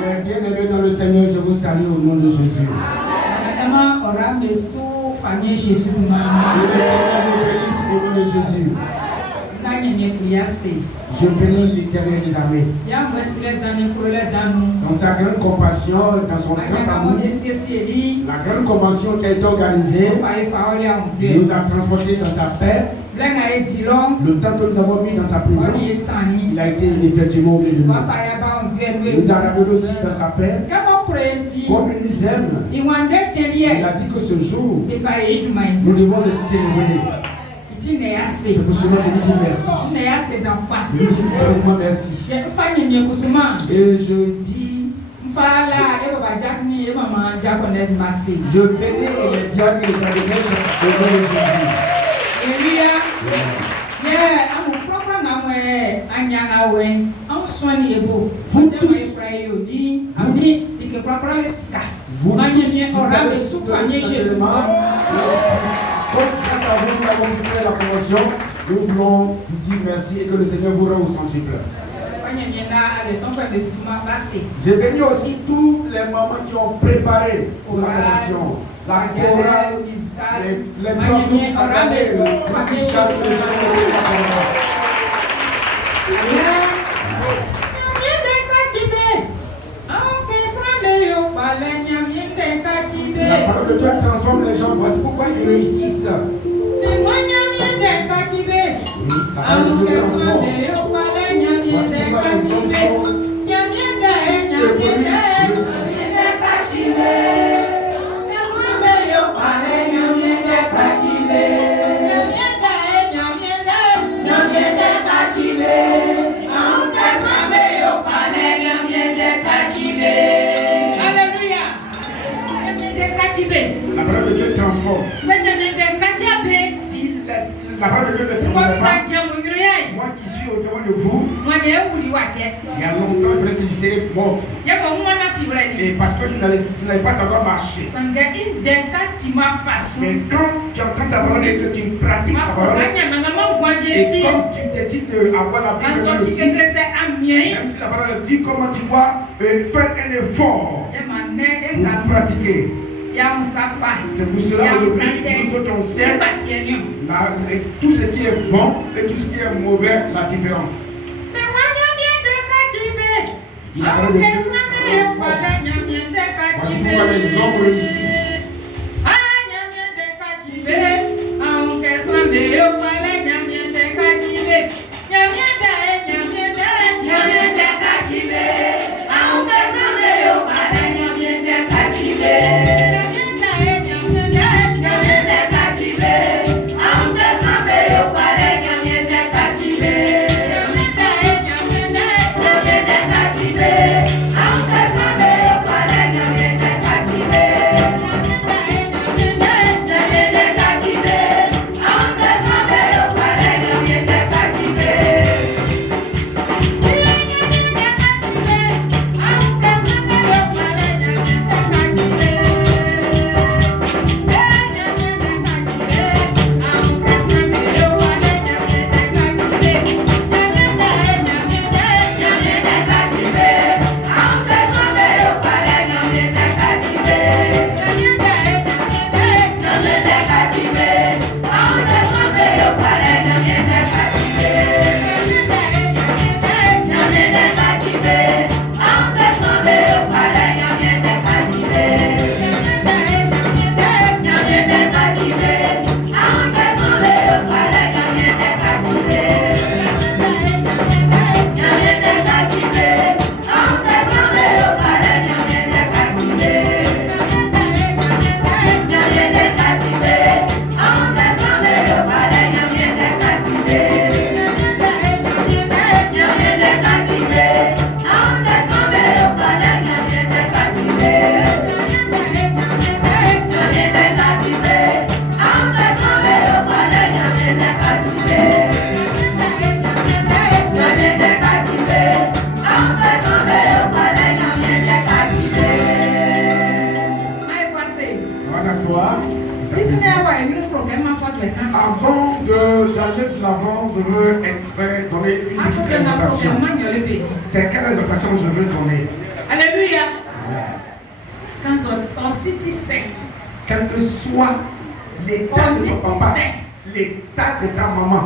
Les bien-aimés dans le Seigneur, je vous salue au nom de Jésus. Que l'Éternel vous bénisse au nom de Jésus. Je bénis l'Éternel des armées. Dans sa grande compassion, dans son grand amour, la grande convention qui a été organisée nous a transportés dans sa paix. Le temps que nous avons mis dans sa présence, il a été effectivement au milieu de nous. Il nous a ramenés aussi dans sa paix. Comme il nous aime, il a dit que ce jour, nous devons le célébrer. C'est pour cela que je lui dis merci. Je lui dis vraiment merci. Et je dis, je bénis les diacres et les diaconesses au nom de Jésus. Vous tous, grâce à vous, nous avons pu faire la convention. Nous voulons vous dire merci et que le Seigneur vous rende au centuple. J'ai béni aussi tous les mamans qui ont préparé pour la convention. La chorale, les trois groupes, les chasses que les gens ont La parole de Dieu transforme les gens. Voici pourquoi ils réussissent. La parole de Dieu transforme. Voici pourquoi les gens sont La parole de Dieu transforme. Si la parole de Dieu ne transforme pas, moi qui suis au devant de vous, il y a longtemps peut-être que je serais morte. Et parce que je n'allais pas savoir marcher. Mais quand tu entends ta parole et que tu pratiques ta parole, et comme tu décides d'avoir la vie de aussi, même si la parole dit comment tu dois faire un effort pour pratiquer. C'est pour cela qu'aujourd'hui, nous autres on sait tout ce qui est bon et tout ce qui est mauvais, la différence. La parole de Dieu voici pourquoi les hommes réussissent. sa présence. Avant d'aller de l'avant, je veux donner une petite exhortation. C'est quelle exhortation je veux donner? Alléluia. Quel que soit l'état de ton papa, l'état de ta maman,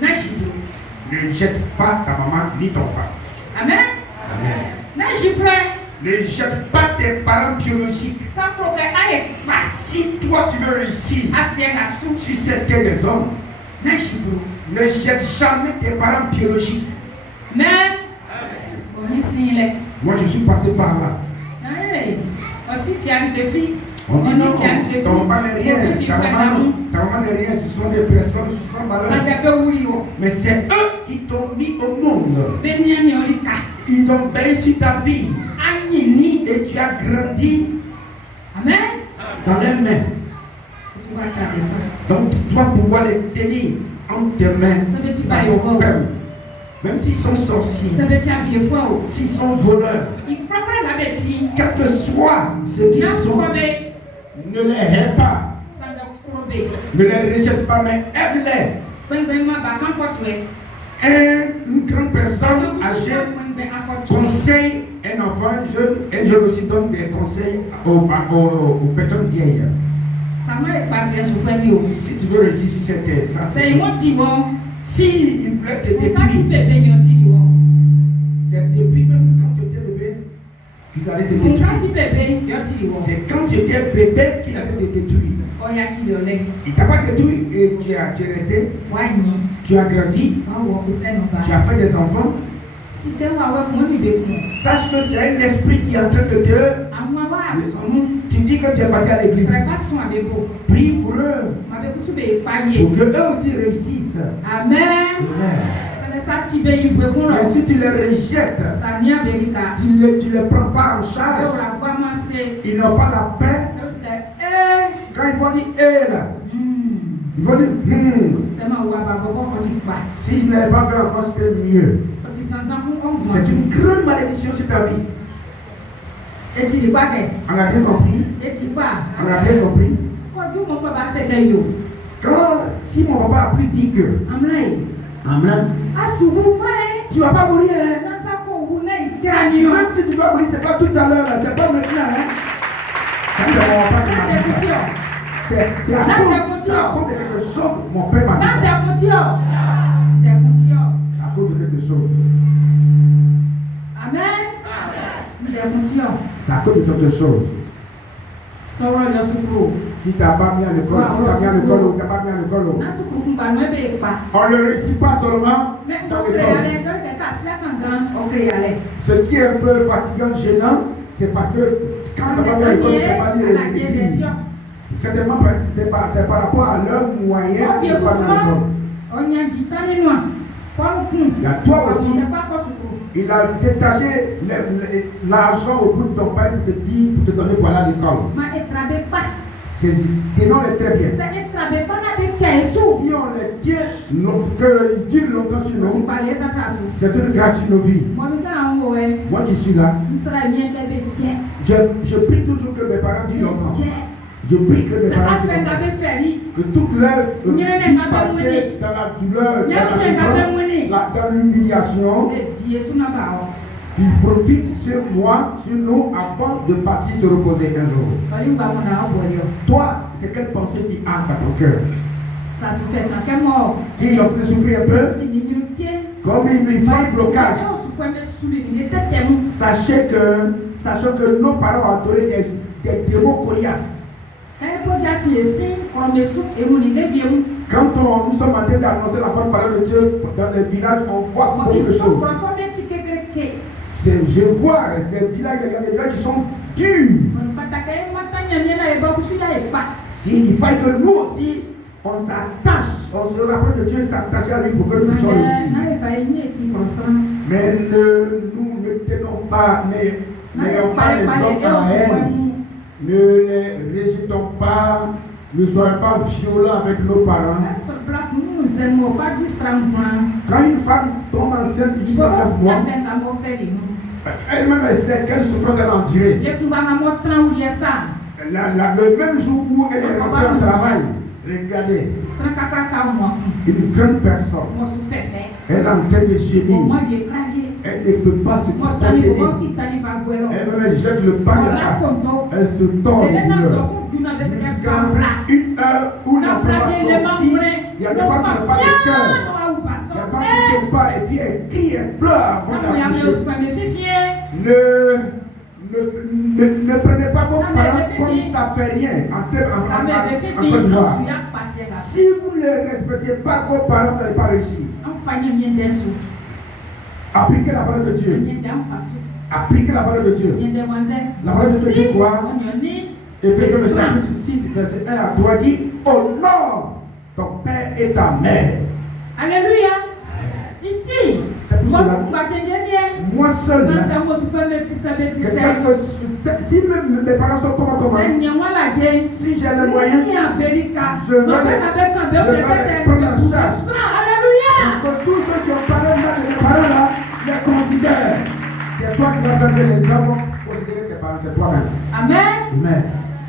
ne jette pas ta maman ni ton papa. Amen. Amen. Ne jette pas tes parents biologiques. Si toi tu veux réussir sur cette terre des hommes, ne jette jamais tes parents biologiques. Amen. Moi je suis passé par là. Aussi tu as des filles. On dit non, ta maman n'est rien, ta maman n'est rien, ce sont des personnes sans valeur. Mais c'est eux qui t'ont mis au monde. Ils ont veillé sur ta vie. Et tu as grandi. Amen. Dans les mains. Donc tu dois pouvoir les tenir entre tes mains de façon ferme. Même s'ils sont sorciers, s'ils sont voleurs, quel que soit ce qu'ils sont, ne les hais pas, ne les rejette pas, mais aime-les. Une grande personne âgée conseille un enfant jeune, et je aussi donne des conseils aux personnes vieilles. Si tu veux réussir sur cette terre, ça c'est. Si il voulait te détruire, c'est depuis même quand tu étais bébé qu'il allait te détruire. C'est quand tu étais bébé qu'il allait te détruire. Il t'a pas détruit et tu es resté. Tu as grandi. Tu as fait des enfants. Sache que c'est un esprit qui est en train de te. Tu dis que tu es parti à l'église. Prie pour eux. Pour que eux aussi réussissent. Amen. Mais si tu les rejettes, tu les prends pas en charge, ils n'ont pas la paix. Quand ils vont dire là, ils vont dire si je n'avais pas fait enfant, c'était mieux. C'est une grande malédiction sur ta vie. On a bien compris. On a bien compris. Si mon papa a pu dire que Amen. Tu vas pas mourir. Même si tu vas mourir, c'est pas tout à l'heure, c'est pas maintenant. Ça c'est mon papa qui m'a dit ça. C'est à cause de quelque chose, mon père m'a dit ça. C'est à cause de quelque chose. Amen. C'est à cause de quelque chose. Si tu n'as pas mis à l'école, si tu as mis à l'école ou tu n'as pas mis à l'école, on ne réussit pas seulement dans l'école. Ce qui est un peu fatigant, gênant, c'est parce que quand tu n'as pas mis à l'école, tu ne sais pas lire et écrire. Certainement, c'est par rapport à leurs moyens de ne pas mis à l'école. Il y a toi aussi. Il a détaché l'argent au bout de ton pain pour te dire, pour te donner pour aller à l'école. Tenons-les très bien. Si on les tient, qu'ils durent longtemps sur nous, c'est une grâce sur nos vies. Moi qui suis là, je prie toujours que mes parents durent longtemps. Je prie que mes parents durent longtemps. Que toute leur vie passée dans la douleur, dans la souffrance, dans l'humiliation, qu'ils profitent sur moi, sur nous, avant de partir se reposer un jour. Toi, c'est quelle pensée tu as dans ton cœur? Si tu es en train de souffrir un peu, comme il faut un blocage, sachez que nos parents ont adoré des démons coriaces. Quand nous sommes en train d'annoncer la bonne parole de Dieu dans les villages, on voit beaucoup de choses. Je vois ces villages, il y a des villages qui sont durs. Il faut que nous aussi, on s'attache, on se rapproche de Dieu et s'attache à lui pour que nous puissions réussir. Mais nous ne tenons pas, n'ayons pas les hommes en haine. Ne les rejetons pas, ne soyons pas violents avec nos parents. Quand une femme tombe enceinte jusqu'à 9 mois, elle-même sait quelle souffrance elle a endurée. le même jour où elle est rentrée au travail, regardez, une grande personne, elle est en train de gémir. Elle ne peut pas se contenir. Elle jette le pain là. Elle se tord de douleur. Jusqu'à une heure où l'enfant va sortir, il y a des femmes qui n'ont pas de cœur. Il y a des femmes qui ne tiennent pas et puis elle crie, elle pleure avant d'accoucher. Ne prenez pas vos parents comme ça fait rien en train de voir. Si vous ne respectez pas vos parents, vous n'allez pas réussir. Appliquez la parole de Dieu. Appliquez la parole de Dieu. La parole de Dieu dit quoi? Éphésiens le chapitre 6, verset 1 à 3 dit: honore ton père et ta mère. Alléluia. C'est pour cela, moi seul, si même mes parents sont comment, si j'ai les moyens, je vais prendre en charge. Que tous ceux qui ont parlé mal de mes parents là, les considèrent. C'est toi qui vas faire les gens vont considérer tes parents, c'est toi-même. Amen. Amen.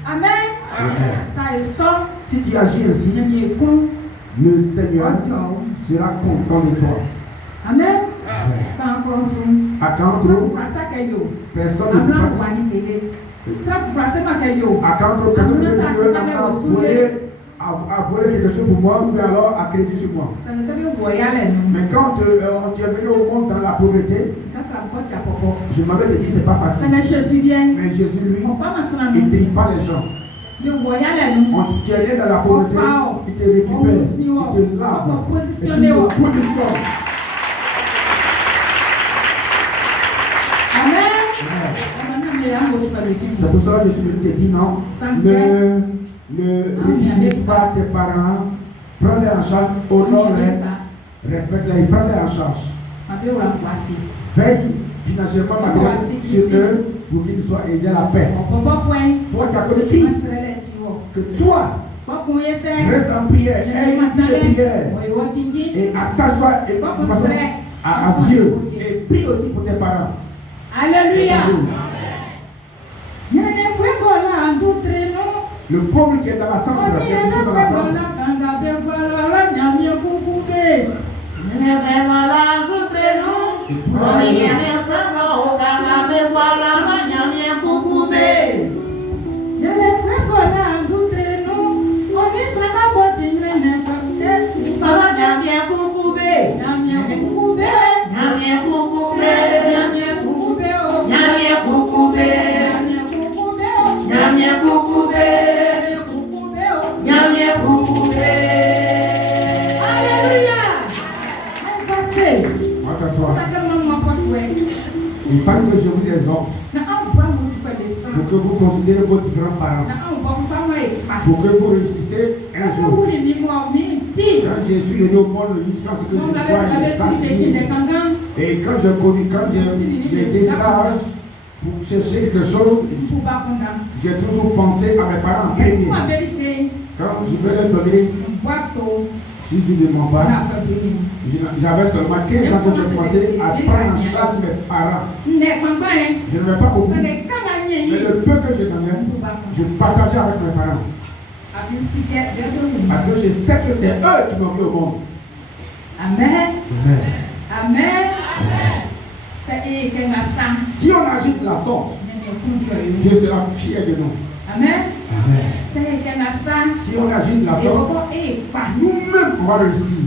Amen. Amen. Ça est ça. Si tu agis ainsi, le Seigneur sera content de toi. Amen. À Cantro, personne ne peut pas. À Cantro, personne ne peut à voler quelque chose pour moi ou alors à crédit sur moi. Mais quand tu es venu au monde dans la pauvreté, je m'avais dit c'est pas facile. Mais Jésus lui, il ne trie pas les gens. Tu es né dans la pauvreté, il te récupère, il te lave, il te positionne. C'est pour cela que je te dis non. Ne ridiculise pas tes parents. Prends-les en charge, honore-les, respecte-les, prends-les en charge. Veille financièrement, matériellement sur eux pour qu'ils soient aidés à la paix. Toi qui as connu Christ, que toi reste en prière, aie une vie de prière et attache-toi à Dieu et prie aussi pour tes parents. Alléluia. Le pauvre qui est dans la centre, quelque chose dans la centre. Il fallait que je vous exhorte pour que vous considérez vos différents parents, pour que vous réussissez un jour. Quand je suis venu au monde, jusqu'à ce que je vois les sages, et quand j'ai été sage pour chercher quelque chose, j'ai toujours pensé à mes parents en premier. Quand je vais leur donner, si je ne mens pas, j'avais seulement 15 ans quand j'ai commencé à prendre en charge mes parents. Je n'avais pas beaucoup. Mais le peu que je donnais, je partageais avec mes parents. Parce que je sais que c'est eux qui m'ont mis au monde. Amen. Amen. Amen. Si on agit de la sorte, Dieu sera fier de nous. Amen. Amen. Si on agit de la sorte, nous-mêmes on va réussir.